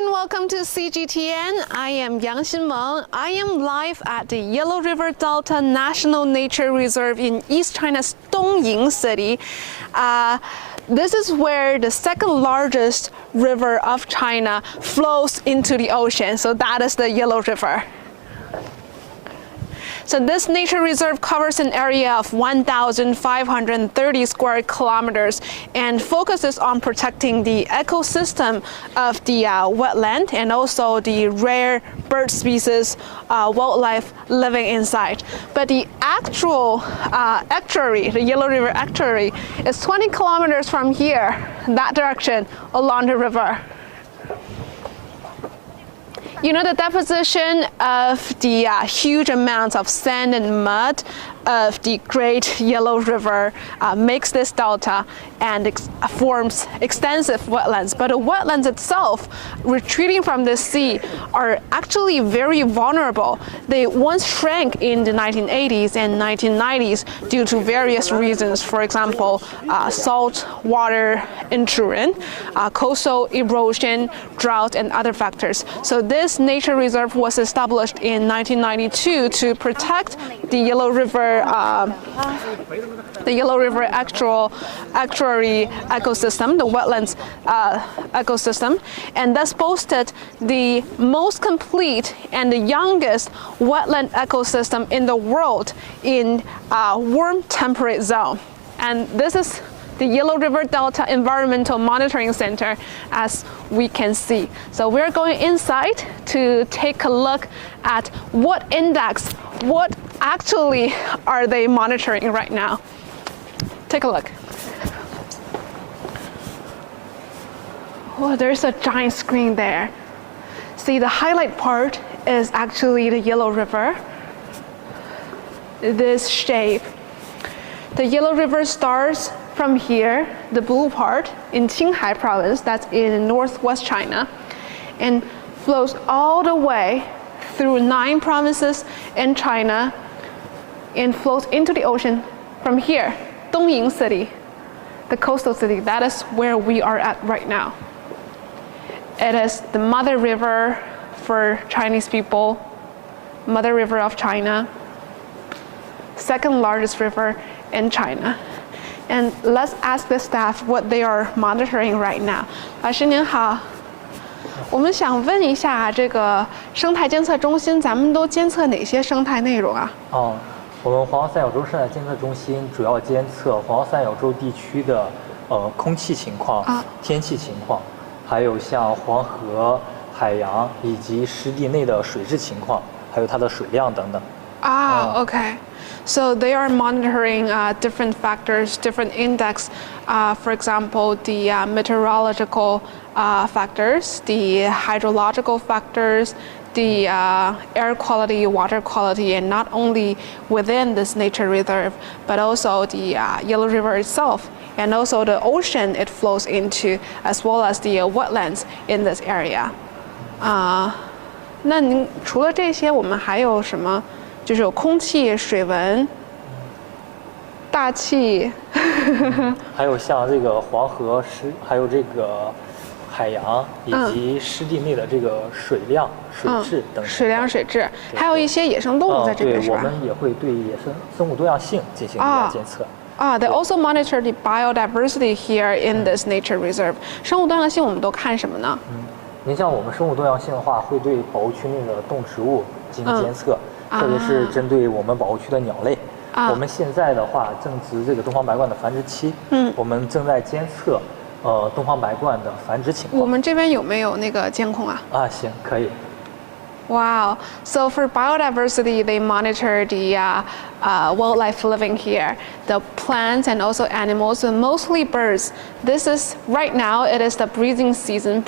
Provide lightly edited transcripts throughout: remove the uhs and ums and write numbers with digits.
and welcome to CGTN. I am Yang Xinmeng. I am live at the Yellow River Delta National Nature Reserve in East China's Dongying City. This is where the second largest river of China flows into the ocean. So that is the Yellow River. So this nature reserve covers an area of 1,530 square kilometers and focuses on protecting the ecosystem of the wetland and also the rare bird species, wildlife living inside. But the actual estuary, the Yellow River estuary, is 20 kilometers from here, that direction, along the river. You know, the deposition of the huge amounts of sand and mud of the Great Yellow River makes this delta and forms extensive wetlands. But the wetlands itself, retreating from the sea, are actually very vulnerable. They once shrank in the 1980s and 1990s due to various reasons. For example, salt water intrusion, coastal erosion, drought, and other factors. So this nature reserve was established in 1992 to protect the Yellow River estuary ecosystem, the wetlands ecosystem, and thus boasted the most complete and the youngest wetland ecosystem in the world in warm temperate zone. And this is the Yellow River Delta Environmental Monitoring Center, as we can see. So we're going inside to take a look at what index, what actually are they monitoring right now. Take a look. Oh, there's a giant screen there. See, the highlight part is actually the Yellow River, this shape. The Yellow River starts from here, the blue part, in Qinghai province, that's in northwest China, and flows all the way through 9 provinces in China and flows into the ocean from here, Dongying City, the coastal city. That is where we are at right now. It is the mother river for Chinese people, mother river of China, second largest river in China. And let's ask the staff what they are monitoring right now. 老师您好，我们想问一下，这个生态监测中心，咱们都监测哪些生态内容啊？我们黄河三角洲生态监测中心主要监测黄河三角洲地区的空气情况、天气情况，还有像黄河、海洋以及湿地内的水质情况，还有它的水量等等。Okay. So they are monitoring different factors, different index. For example, the meteorological factors, the hydrological factors, the air quality, water quality, and not only within this nature reserve, but also the Yellow River itself, and also the ocean it flows into, as well as the wetlands in this area. 那您除了这些，我们还有什么？就是有空气、水文、大气，还有像这个黄河还有这个海洋以及湿地内的这个水量、水质等。水量、水质，还有一些野生动物在这边是吧？对，我们也会对野生物多样性进行监测。They also monitor the biodiversity here in this nature reserve. 生物多样性我们都看什么呢？您像我们生物多样性的话，会对保护区内的动植物进行监测。特别是针对我们保护区的鸟类，我们现在的话正值这个东方白鹳的繁殖期，我们正在监测东方白鹳的繁殖情况。我们这边有没有那个监控啊？行，可以。Wow. So for biodiversity, they monitor the wildlife living here, the plants and also animals, and mostly birds. This is, right now, it is the breeding season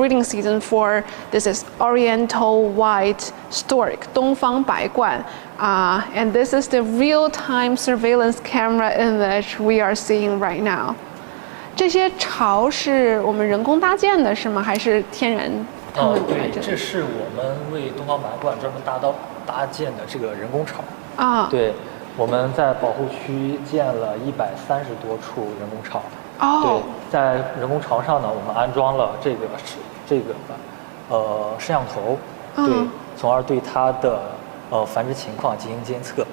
for, this is Oriental White Stork, 东方白鹳. And this is the real-time surveillance camera image we are seeing right now. 这些巢是我们人工搭建的是吗？还是天然？对，这是我们为东方白鹳专门搭建的这个人工巢。对，我们在保护区建了130多处人工巢。对，在人工巢上呢，我们安装了这个摄像头，对，从而对它的繁殖情况进行监测。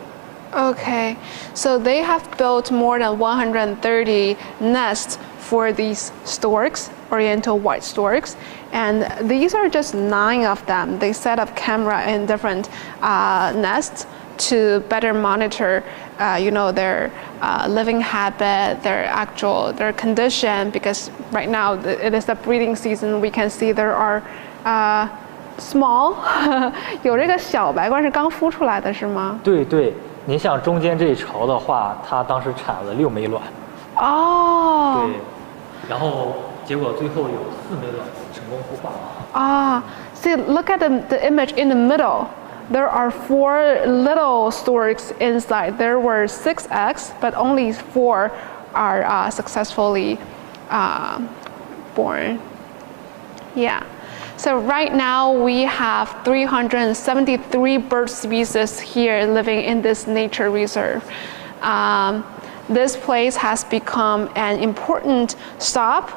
Okay, so they have built more than 130 nests for these storks, Oriental white storks, and these are just 9 of them. They set up camera in different nests to better monitor, their living habit, their condition. Because right now it is the breeding season, we can see there are small 有这个小白鹳是刚孵出来的是吗？对对。您像中间这一巢的话，它当时产了6枚卵。哦。对，然后结果最后有4枚卵成功孵化。See, look at the image in the middle. There are 4 little storks inside. There were 6 eggs, but only 4 are successfully born. Yeah. So right now we have 373 bird species here living in this nature reserve. This place has become an important stop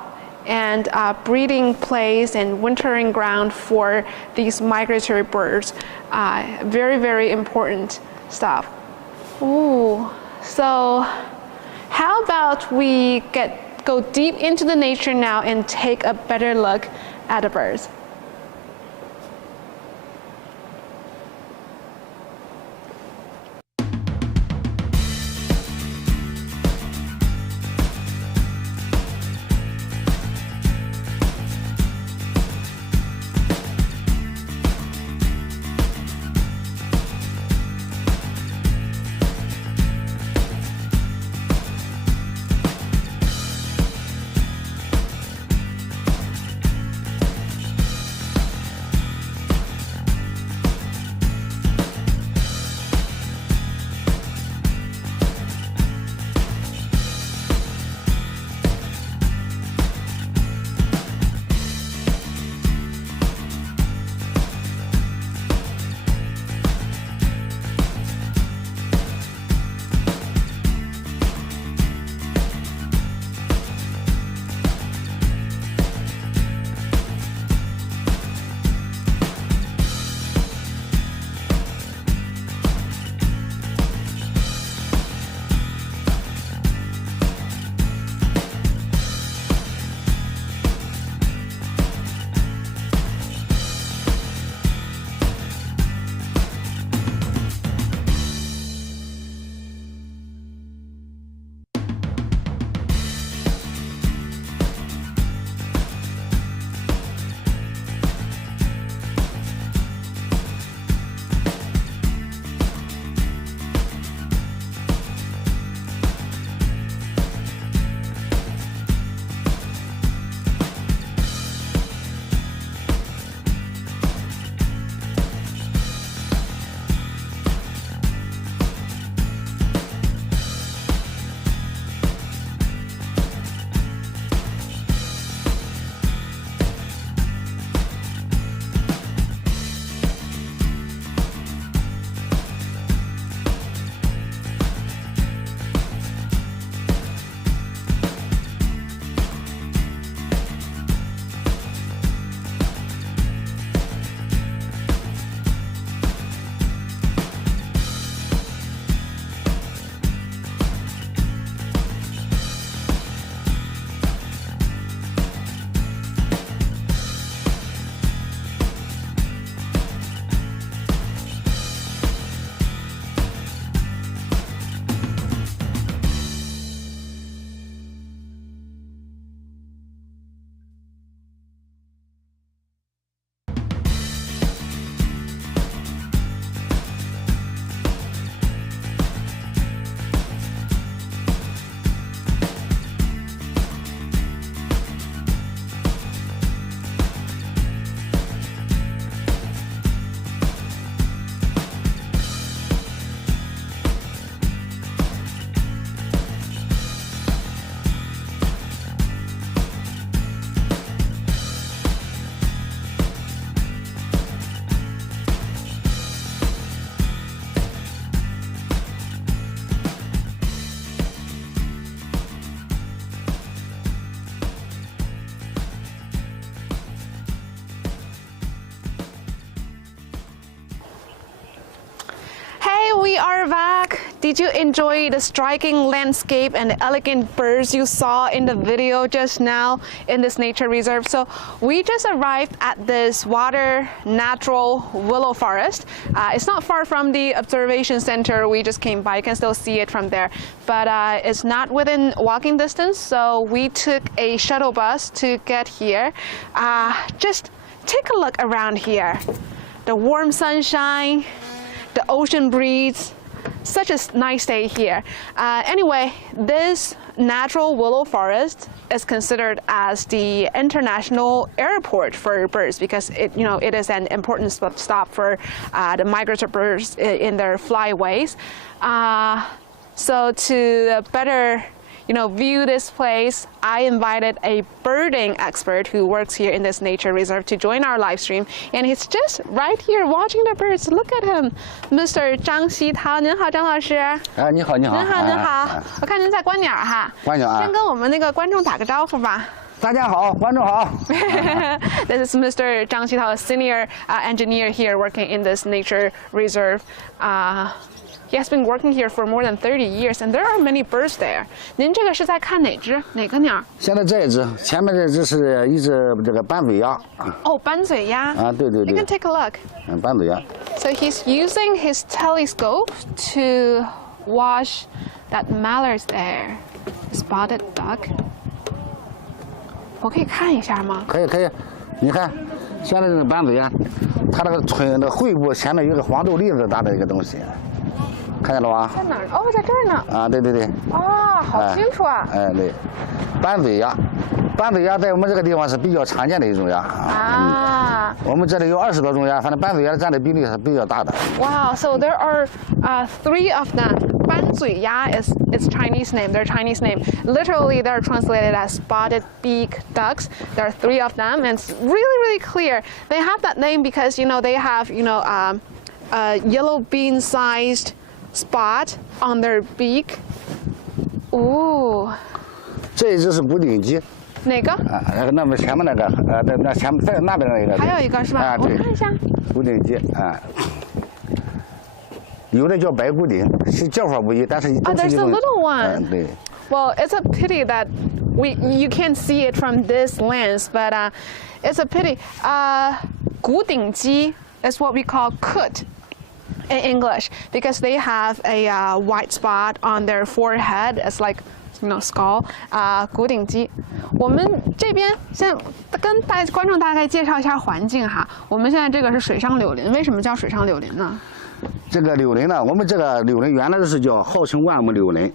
and breeding place and wintering ground for these migratory birds. Very, very important stuff. Ooh, so how about we go deep into the nature now and take a better look at the birds. are back. Did you enjoy the striking landscape and the elegant birds you saw in the video just now in this nature reserve? So we just arrived at this water natural willow forest. It's not far from the observation center we just came by. You can still see it from there, but it's not within walking distance. So we took a shuttle bus to get here. Just take a look around here. The warm sunshine, the ocean breeze, such a nice day here. Anyway, this natural willow forest is considered as the international airport for birds because it is an important stop for the migratory birds in their flyways. So to better view this place, I invited a birding expert who works here in this nature reserve to join our live stream, and he's just right here watching the birds. Look at him, Mr. 张希涛。您好，张老师。你好，你好。您好，您好。我看您在观鸟哈。观鸟啊。先跟我们那个观众打个招呼吧。大家好，观众好。This is Mr. 张希涛, a senior engineer here working in this nature reserve. He has been working here for more than 30 years, and there are many birds there. 您这个是在看哪个鸟？现在这一只，前面这只是一只这个斑嘴鸭。哦，斑嘴鸭。啊，对对对。You can take a look. 斑嘴鸭。So he's using his telescope to watch that mallards there, spotted duck. 我可以看一下吗？可以可以，你看，现在这个斑嘴鸭，它那个喙部前面有个黄豆粒子大的一个东西。看见了吗？在哪儿？哦，在这儿呢。啊，对对对。哦，好清楚啊。哎，对，斑嘴鸭，斑嘴鸭在我们这个地方是比较常见的一种鸭啊。我们这里有20多种鸭，反正斑嘴鸭占的比例是比较大的。Wow, so there are 3 of them. 斑嘴鸭 is its Chinese name. Their Chinese name. Literally, they're translated as spotted beak ducks. There are 3 of them, and it's really clear. They have that name because they have a yellow bean-sized spot on their beak. Ooh. 这一只是古顶鸡。哪个？那么前面那个，那前面在那边那个。还有一个是吧？啊，我看一下。古顶鸡啊，有的叫白古顶，是叫法不一，但是都是一种。There's a little one. 对。Well, it's a pity that you can't see it from this lens, but it's a pity. 古顶鸡 is what we call kut in English because they have a white spot on their forehead. It's like skull. 古顶鸡。我们这边现在跟观众大概介绍一下环境哈。我们现在这个是水上柳林，为什么叫水上柳林呢？这个柳林呢，我们这个柳林原来是叫号称万木柳林，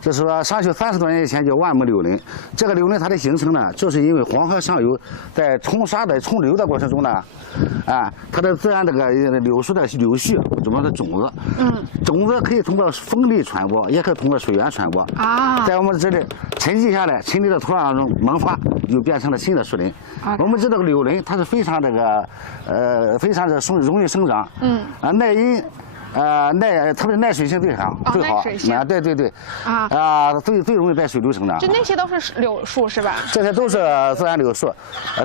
就是说上去30多年以前叫万木柳林。这个柳林它的形成呢，就是因为黄河上游在冲沙的冲流的过程中呢，它的自然这个柳树的柳絮什么的种子，种子可以通过风力传播，也可以通过水源传播在我们这里沉积下来，沉积的土壤中萌发，又变成了新的树林。我们知道柳林它是非常非常的容易生长，耐阴。特别耐水性最好，最好啊！对对对，最容易在水中生长。就那些都是柳树是吧？这些都是自然柳树，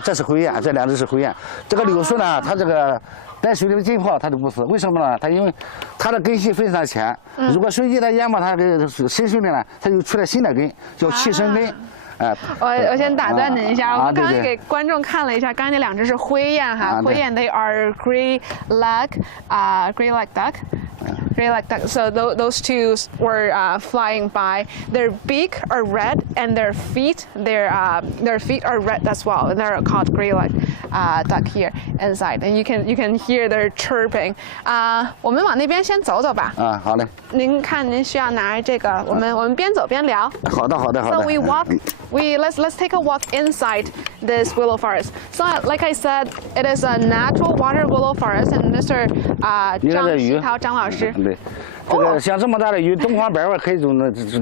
这是灰雁，这2只是灰雁。这个柳树呢，它这个在水里浸泡它就不死，为什么呢？它因为它的根系非常浅，如果水一旦淹没它的深水里呢，它就出来新的根，叫气生根。我先打断您一下，我们刚刚给观众看了一下，刚才那2只是灰雁哈，灰雁 they are gray-leg duck. Gray-leg duck. So those 2 were flying by. Their beak are red, and their feet are red as well, and they're called gray-leg duck here inside. And you can hear their chirping. 我们往那边先走走吧。好嘞。您看，您需要拿着这个，我们边走边聊。好的。So we walk. Let's take a walk inside this willow forest. So like I said, it is a natural water willow forest, and Mr. 张希涛张老师。对，这个像这么大的鱼，东方白鹳可以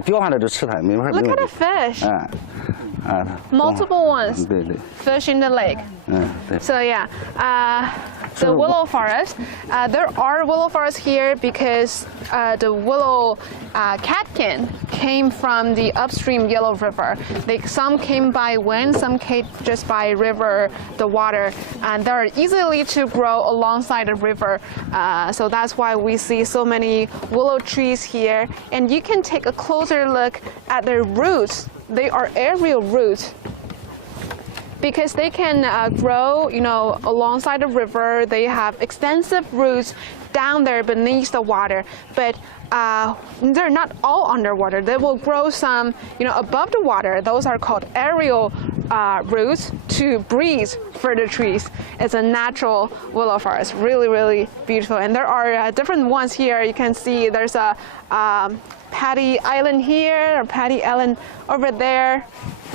钓上来就吃它，没法。Look at the fish. Multiple ones. 对。 Fish in the lake. 对。So yeah. The willow forest. There are willow forests here because the willow catkin came from the upstream Yellow River. Some came by wind, some came just by river, the water, and they're easily to grow alongside the river. So that's why we see so many willow trees here. And you can take a closer look at their roots. They are aerial roots, because they can grow, alongside the river. They have extensive roots down there beneath the water, but they're not all underwater. They will grow some, above the water. Those are called aerial roots to breathe for the trees. It's a natural willow forest, really, really beautiful. And there are different ones here. You can see there's a Patty Island here, or Patty Island over there,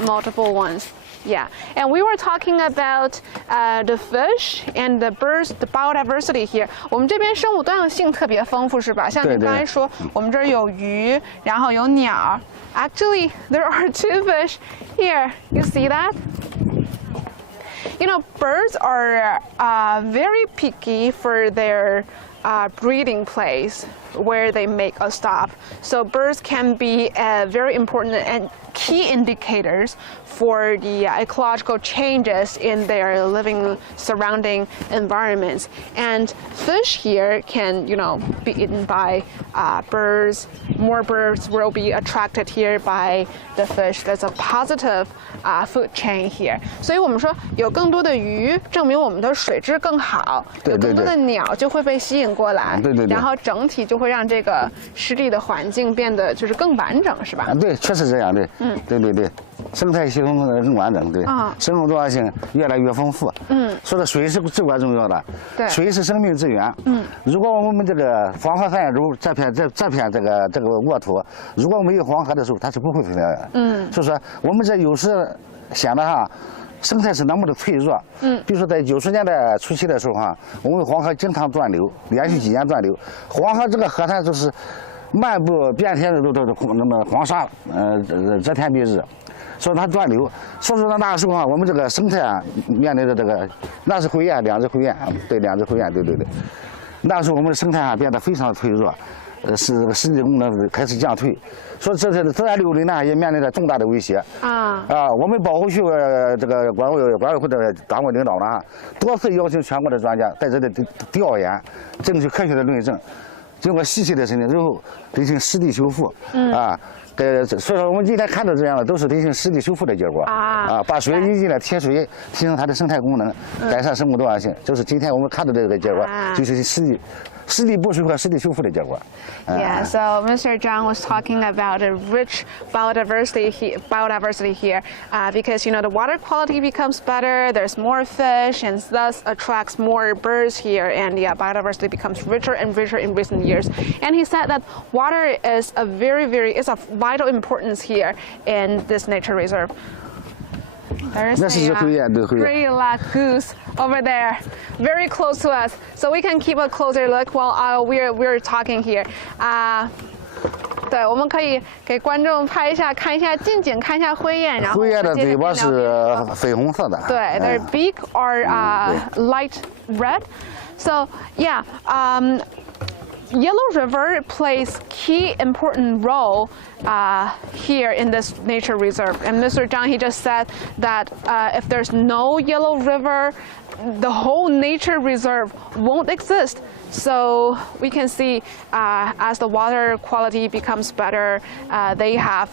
multiple ones. Yeah, and we were talking about the fish and the birds, the biodiversity here. 我们这边生物多样性特别丰富，是吧？像你刚才说，我们这儿有鱼，然后有鸟。Actually, there are 2 fish here. You see that? Birds are very picky for their breeding place where they make a stop. So birds can be very important and key indicators for the ecological changes in their living surrounding environments. And fish here can, be eaten by birds. More birds will be attracted here by the fish. There's a positive food chain here. 所以我们说有更多的鱼，证明我们的水质更好，有更多的鸟就会被吸引过来，然后整体就会让这个湿地的环境变得就是更完整，是吧？对，确实这样，对，对，生态系统更完整，对，生物多样性越来越丰富。说的水是至关重要的，对，水是生命之源。如果我们这个黄河三角洲这片这个沃土，如果没有黄河的时候，它是不会分裂的。所以说我们这有时显得生态是那么的脆弱。比如说在90年代初期的时候我们黄河经常断流，连续几年断流，黄河这个河滩就是漫步遍天的都那么黄沙，遮天蔽日。所以它断流，所以说那时候我们这个生态面临的这个，那是灰岩，两只灰岩，对，两只灰岩，对。那时候我们的生态变得非常脆弱，是湿地功能开始降退，所以这自然流林呢也面临着重大的威胁。我们保护区这个管委会的党委领导呢，多次要求全国的专家在这里调研，证据科学的论证，经过细细的审定之后，进行湿地修复。所以说我们今天看到这样的都是进行湿地修复的结果把水引进来贴水，提升它的生态功能，改善生物多样性，就是今天我们看到这个结果，就是湿地补水和湿地修复的结果。Yeah, so Mr. Zhang was talking about a rich biodiversity here, because the water quality becomes better, there's more fish, and thus attracts more birds here, and biodiversity becomes richer and richer in recent years. And he said that water is it's of vital importance here in this nature reserve. There's a gray lag goose over there, very close to us, so we can keep a closer look while we're talking here. 对，我们可以给观众拍一下，看一下近景，看一下灰雁，然后灰雁的嘴巴是粉红色的。对，their beak are light red. So yeah. Yellow River plays key important role here in this nature reserve. And Mr. Zhang, he just said that if there's no Yellow River, the whole nature reserve won't exist. So we can see as the water quality becomes better, they have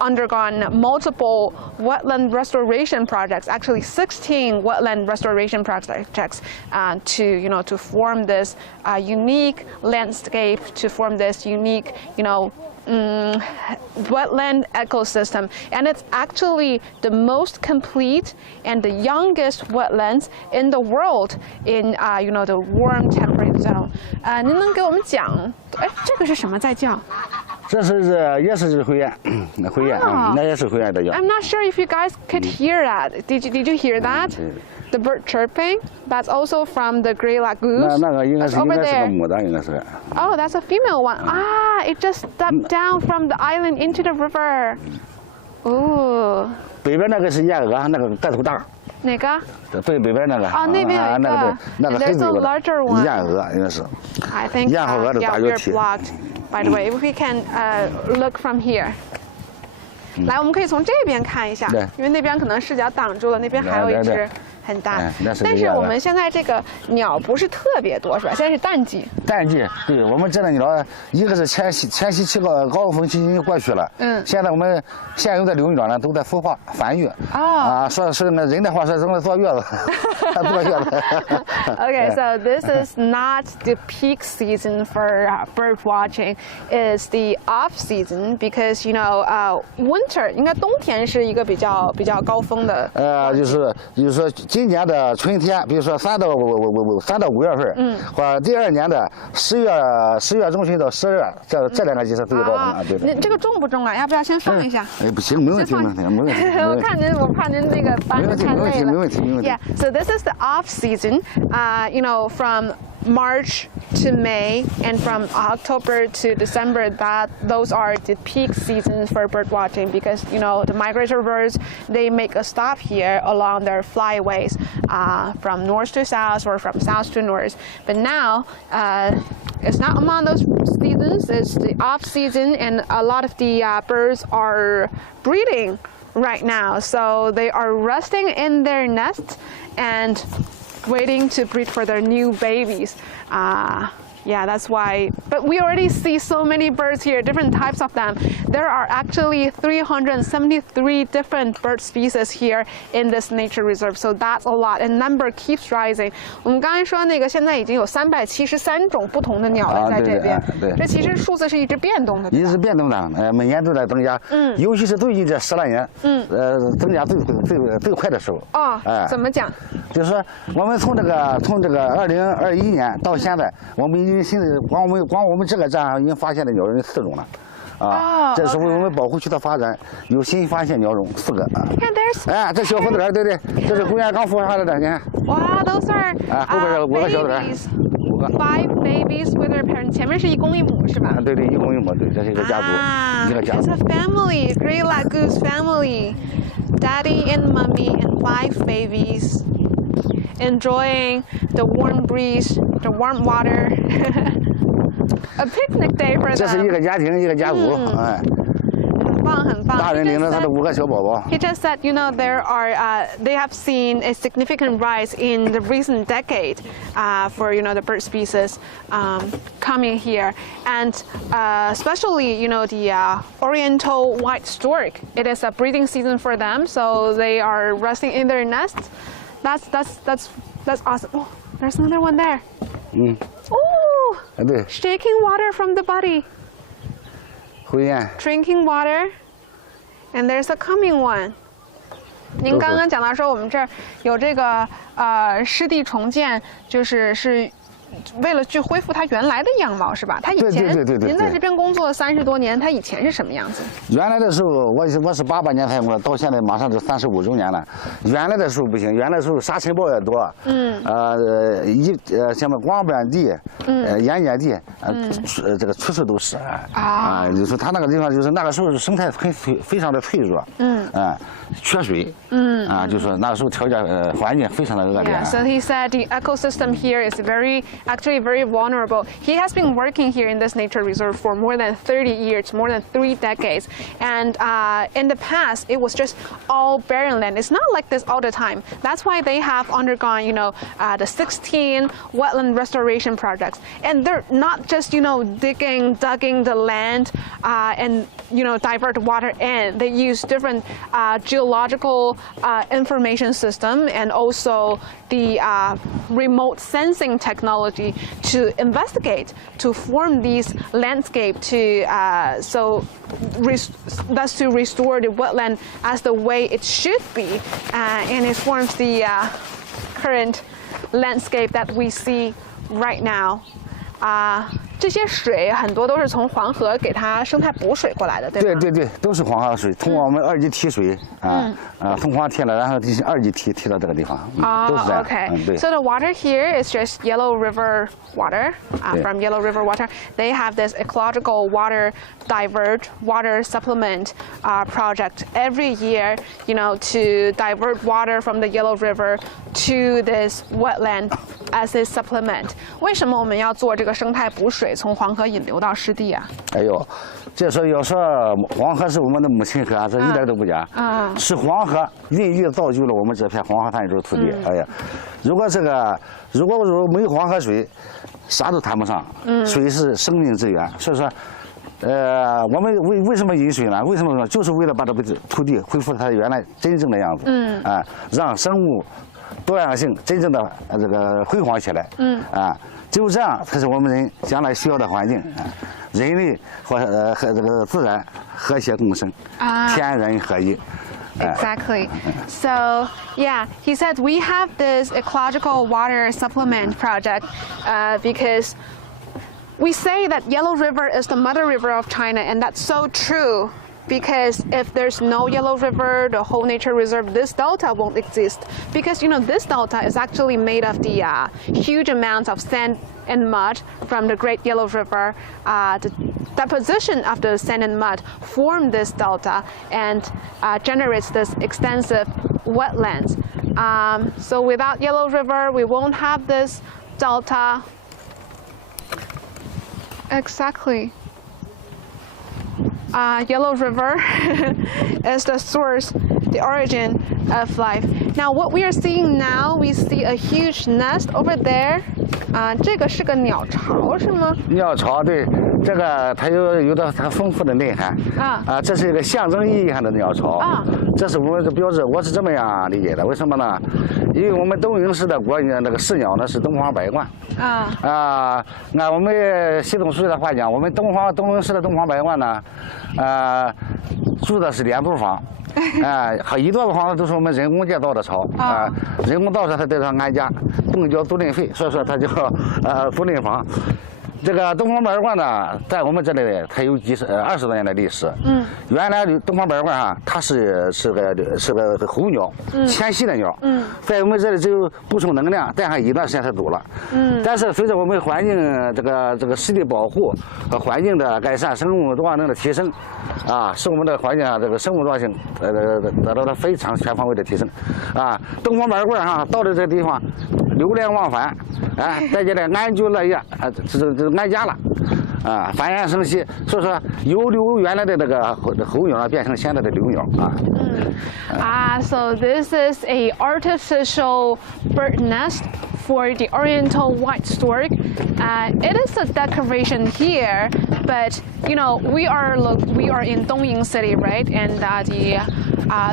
undergone multiple wetland restoration projects, actually 16 wetland restoration projects to form this unique landscape, to form this unique, wetland ecosystem. And it's actually the most complete and the youngest wetlands in the world in, the warm temperate zone. 您能给我们讲，这个是什么在叫？这也是灰雁，那也是灰雁的叫。I'm not sure if you guys could hear that. Did you hear that? The bird chirping. That's also from the gray lag goose. 那个应该是个母的，应该是。Oh, that's a female one. It just stepped down from the island into the river. Ooh. 北边那个是燕鹅，那个个头大。哪个？对，北边那个。哦，那边有一个。那个对，那个黑 There's 色 a 的 larger one. 燕鹅应该是。I think. 燕和鹅的 Yeah, 大 we're 油体。blocked. By the way, if we can look from here. 来，我们可以从这边看一下，因为那边可能视角挡住了，那边还有一只很大。但是我们现在这个鸟不是特别多，是吧？现在是淡季。淡季，对我们这个鸟，一个是前期期高峰期已经过去了，现在我们现有的留鸟呢都在孵化繁育。说是那人的话说正在坐月子，坐月子。Okay, so this is not the peak season for bird watching. It's the off season because winter 应该冬天是一个比较高峰的。就是说今年的春天，比如说3到5月份，或第二年的10月中旬到12月，这2个季节都有高峰啊。对。这个重不重啊？要不要先放一下？不行，没问题，没问题，没问题。我怕您那个搬得太累了。没问题。Yeah, so this is the off season. From March to May and from October to December, those are the peak seasons for bird watching because the migratory birds, they make a stop here along their flyways from north to south or from south to north. But now it's not among those seasons, it's the off season, and a lot of the birds are breeding right now, so they are resting in their nests and waiting to breed for their new babies. Yeah, that's why. But we already see so many birds here, different types of them. There are actually 373 different bird species here in this nature reserve, so that's a lot, and number keeps rising. 我们刚才说那个现在已经有373种不同的鸟类在这边，对，这其实数字是一直变动的，一直变动的，每年都在增加，尤其是最近这10来年，增加最快的时候。怎么讲？就是说我们从这个2021年到现在，我们已经现在光我们这个站上已经发现的鸟种有4种了。这是为我们保护区的发展有新发现鸟种4个。你看 there's 这小伙子对，这是公园刚孵化的，你看。哇 those are 后边5个小子，5个。5 babies with their parents. 前面是1公1母是吧？对，1公1母，对，这是一个家族，一个家族。It's a family, Grey Lag Goose family. Daddy and mommy and 5 babies. Enjoying the warm breeze, the warm water. A picnic day for them. 这是一个家庭，一个家族，很棒。大人领着他的5个小宝宝。He just said, they have seen a significant rise in the recent decade for the bird species coming here, and especially the Oriental white stork. It is a breeding season for them, so they are resting in their nests. That's awesome. Oh, there's another one there. Oh, shaking water from the body. Drinking water, and there's a coming one. 您刚刚讲到说我们这儿有这个湿地重建，是为了去恢复它原来的样貌，是吧？它以前您在这边工作30多年，它以前是什么样子？原来的时候，我是88年才过，到现在马上就35周年了。原来的时候不行，原来的时候沙尘暴也多，什么光板地，盐碱地，这个处处都是就是它那个地方，就是那个时候生态非常的脆弱，缺水，就是那个时候条件环境非常的恶劣。Yeah, so he said the ecosystem here is actually very vulnerable. He has been working here in this nature reserve for more than 30 years, more than 3 decades. And in the past, it was just all barren land. It's not like this all the time. That's why they have undergone, the 16 wetland restoration projects. And they're not just, digging the land and, divert water in. They use different geological information system and also the remote sensing technology to investigate, to form these landscape that's to restore the wetland as the way it should be, and it forms the current landscape that we see right now. 这些水很多都是从黄河给它生态补水过来的，对吧？对，都是黄河水，通过我们2级提水从黄提了，然后进行2级提到这个地方，都是这样。Okay. 对。So the water here is just Yellow River water from Yellow River water. They have this ecological water divert water supplement project every year, to divert water from the Yellow River to this wetland as a supplement. 为什么我们要做这个生态补水，从黄河引流到湿地啊？哎呦，这说要说黄河是我们的母亲河，这一点都不假。是黄河孕育造就了我们这片黄河泛舟土地。哎呀，如果没有黄河水，啥都谈不上。水是生命之源，所以说。我们为什么饮水呢？为什么说就是为了把这个土地恢复它原来真正的样子，让生物多样性真正的这个辉煌起来，只有这样才是我们人将来需要的环境，人类和这个自然和谐共生，天人合一。Exactly. So, yeah, he said we have this ecological water supplement project because we say that Yellow River is the mother river of China, and that's so true. Because if there's no Yellow River, the whole nature reserve, this delta won't exist. Because this delta is actually made of the huge amounts of sand and mud from the Great Yellow River. The deposition of the sand and mud form this delta and generates this extensive wetlands. So without Yellow River, we won't have this delta. Exactly. Yellow River is the source, the origin of life. Now, what we are seeing now, we see a huge nest over there. 这个是个鸟巢是吗？鸟巢，对，这个它有着它丰富的内涵。这是一个象征意义上的鸟巢。这是我们的标志，我是这么样理解的。为什么呢？因为我们东营市的那个市鸟呢是东方白鹳。按我们系统数学的话讲，我们东营市的东方白鹳呢，住的是连租房。一座房子都是我们人工建造的巢。人工造出它得上安家，不能交租赁费，所以说它叫租赁房。这个东方白鹳呢，在我们这里它有20多年的历史。原来东方白鹳它是个候鸟，迁徙的鸟。在我们这里只有补充能量，待上一段时间它走了。但是随着我们环境这个湿地保护和环境的改善，生物多样性的提升，使我们的环境这个生物多样性得到了非常全方位的提升。东方白鹳到了这个地方，流连忘返，在这里安居乐业，这安家了，繁衍生息，所以说由原来的这个候鸟变成现在的留鸟。So this is a artificial bird nest for the Oriental white stork. It is a decoration here, but we are in Dongying City, right? And the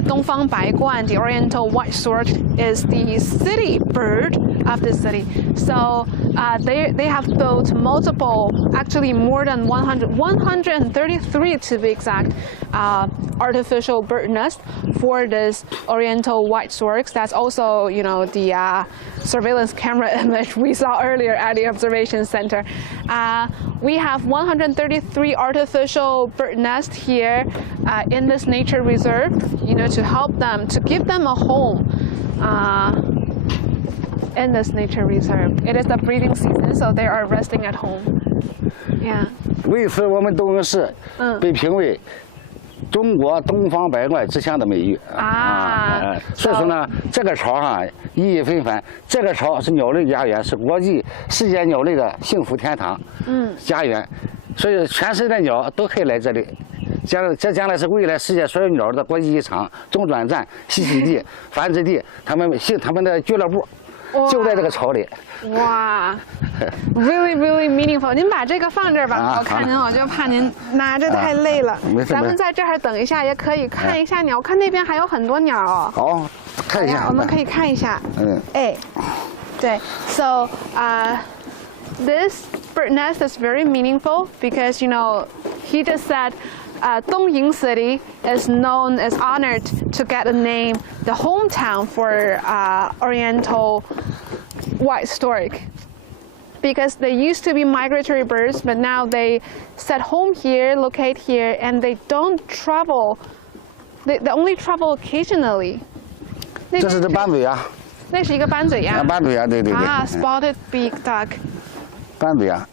Dongfang Baiguan, the Oriental white stork, is the city bird of the city. So they have built multiple, actually more than 133 to be exact, artificial bird nest for this Oriental white storks. That's also, the surveillance camera image we saw earlier at the observation center. We have 133 artificial bird nests here in this nature reserve, to help them, to give them a home in this nature reserve. It is the breeding season, so they are resting at home. Yeah. 为此，我们东营市被评为中国东方白鹳之乡的美誉。所以说呢，这个巢意义非凡。这个巢是鸟类家园，是国际世界鸟类的幸福天堂。家园，所以全世界的鸟都可以来这里。将来是未来世界所有鸟的国际机场、中转站、栖息地、繁殖地，他们的俱乐部就在这个巢里。哇 ，really really meaningful。您把这个放这儿吧，我看您，我就怕您拿着太累了。咱们在这儿等一下，也可以看一下鸟。我看那边还有很多鸟哦。好，看一下。我们可以看一下。对 ，so this bird nest is very meaningful because he just said. Dongying City is honored to get a name, the hometown for Oriental white stork. because they used to be migratory birds, but now they set home here, locate here, and they don't travel. They only travel occasionally. 这是斑嘴鸭。那是一个斑嘴鸭。斑嘴鸭，对对对。spotted beak duck。斑嘴鸭，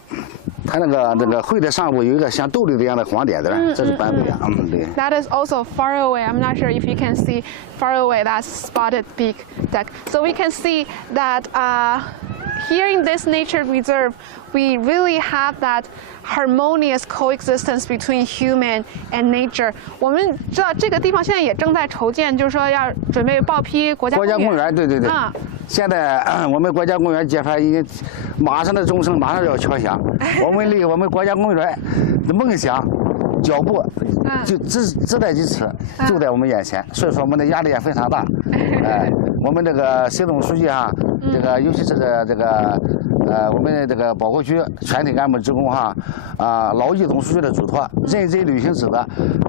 它那个喙的上部有一个像豆粒一样的黄点子，这是斑嘴鸭。对。That is also far away. I'm not sure if you can see far away. That's spotted beak duck. So we can see that here in this nature reserve, we really have that harmonious coexistence between human and nature. 我们知道这个地方现在也正在筹建，就是说要准备报批国家公园。对对对。现在我们国家公园揭发已经，马上的钟声马上要敲响，我们离我们国家公园的梦想脚步就只在几尺，就在我们眼前，所以说我们的压力也非常大。我们这个行动书记哈，这个尤其是这个我们这个保护区全体干部职工哈，牢记总书记的嘱托，认真履行职责，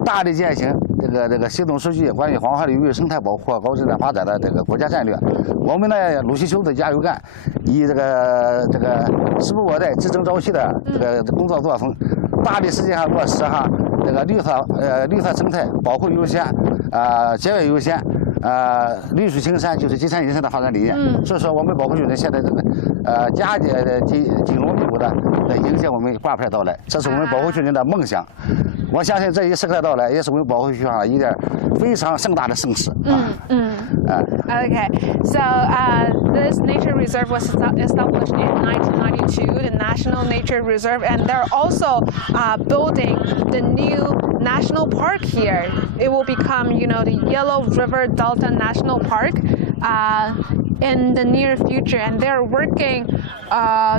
大力践行这个行动书记关于黄河流域生态保护和高质量发展的这个国家战略。我们呢，鲁西修的加油干，以这个时不我待、只争朝夕的这个工作作风，大力实践上落实哈这个绿色生态保护优先，节约优先。绿水青山就是金山银山的发展理念。所以说我们保护区人现在这个佳节紧锣密鼓的迎接我们挂牌到来，这是我们保护区人的梦想。我相信这一时刻的到来，也是我们保护区上一件非常盛大的盛事。Okay, so this nature reserve was established in 1992, the National Nature Reserve, and they're also building the new national park here. It will become, the Yellow River Delta National Park in the near future, and they're working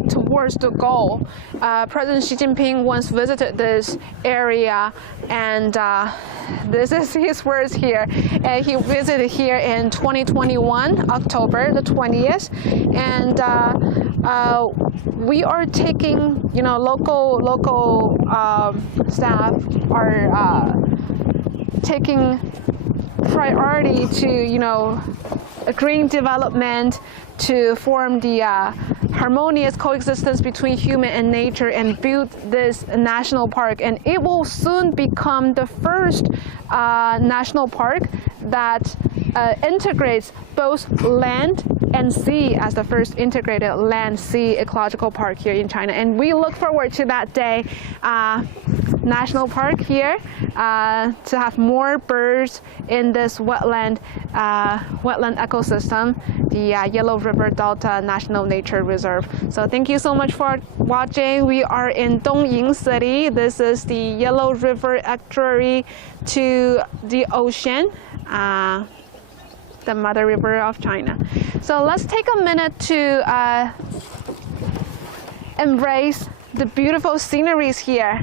towards the goal. President Xi Jinping once visited this area, and this is his words here. He visited here in 2021, October the 20th, and we are taking, local staff are taking priority to, green development, to form the harmonious coexistence between human and nature and build this national park. And it will soon become the first national park that integrates both land and sea as the first integrated land-sea ecological park here in China. And we look forward to that day, national park here, to have more birds in this wetland ecosystem, the Yellow River Delta National Nature Reserve. So thank you so much for watching. We are in Dongying City. This is the Yellow River estuary to the ocean, the mother river of China. So let's take a minute to embrace the beautiful sceneries here.